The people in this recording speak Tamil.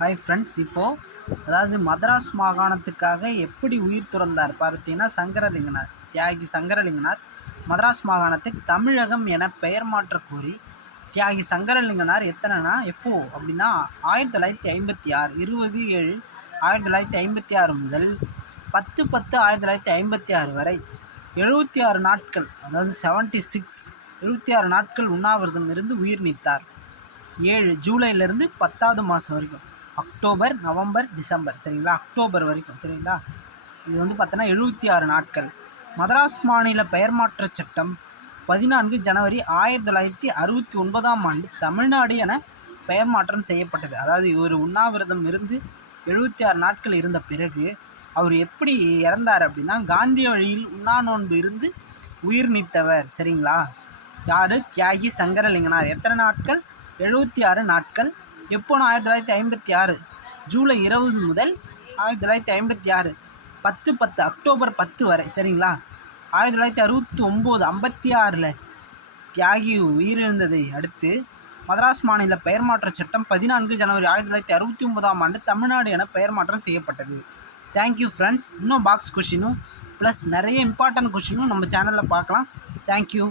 ஹாய் ஃப்ரெண்ட்ஸ் இப்போது அதாவது மதராஸ் மாகாணத்துக்காக எப்படி உயிர் துறந்தார்? பார்த்தீங்கன்னா சங்கரலிங்கனார் தியாகி சங்கரலிங்கனார். மதராஸ் மாகாணத்தை தமிழகம் என பெயர் மாற்ற கோரி தியாகி சங்கரலிங்கனார் எத்தனைனா எப்போது அப்படின்னா ஆயிரத்தி தொள்ளாயிரத்தி ஐம்பத்தி ஆறு இருபது ஏழு ஆயிரத்தி தொள்ளாயிரத்தி ஐம்பத்தி ஆறு முதல் பத்து பத்து ஆயிரத்தி தொள்ளாயிரத்தி ஐம்பத்தி ஆறு வரை எழுபத்தி ஆறு நாட்கள் அதாவது செவன்ட்டி சிக்ஸ் எழுபத்தி ஆறு நாட்கள் உண்ணாவிரதம் இருந்து உயிர் நீத்தார். ஏழு ஜூலைலேருந்து பத்தாவது மாதம் வரைக்கும். அக்டோபர் நவம்பர் டிசம்பர் சரிங்களா? அக்டோபர் வரைக்கும் சரிங்களா? இது வந்து பார்த்தோன்னா எழுபத்தி ஆறு நாட்கள். மதராஸ் மாநில பெயர் மாற்றச் சட்டம் பதினான்கு ஜனவரி ஆயிரத்தி தொள்ளாயிரத்தி அறுபத்தி ஒன்பதாம் ஆண்டு தமிழ்நாடு என பெயர் மாற்றம் செய்யப்பட்டது. அதாவது இவர் உண்ணாவிரதம் இருந்து எழுபத்தி ஆறு நாட்கள் இருந்த பிறகு அவர் எப்படி இறந்தார் அப்படின்னா காந்தி வழியில் உண்ணா நோன்பு இருந்து உயிர் நீத்தவர் சரிங்களா? யார்? தியாகி சங்கரலிங்கனார். எத்தனை நாட்கள்? எழுபத்தி ஆறு நாட்கள். எப்போனா ஆயிரத்தி தொள்ளாயிரத்தி ஐம்பத்தி ஆறு? ஜூலை இருபது முதல் ஆயிரத்தி தொள்ளாயிரத்தி ஐம்பத்தி ஆறு. பத்து பத்து அக்டோபர் பத்து வரை சரிங்களா? ஆயிரத்தி தொள்ளாயிரத்தி அறுபத்தி ஒம்பது ஐம்பத்தி ஆறில் தியாகி உயிரிழந்ததை அடுத்து மதராஸ் மாநில பெயர் மாற்ற சட்டம் பதினான்கு ஜனவரி ஆயிரத்தி தொள்ளாயிரத்தி அறுபத்தி ஒன்பதாம் ஆண்டு தமிழ்நாடு என பெயர் மாற்றம் செய்யப்பட்டது. தேங்க்யூ ஃப்ரெண்ட்ஸ் இன்னும் பாக்ஸ் கொஷினும் ப்ளஸ் நிறைய இம்பார்ட்டன்ட் கொஷினும் நம்ம சேனலில் பார்க்கலாம். தேங்க்யூ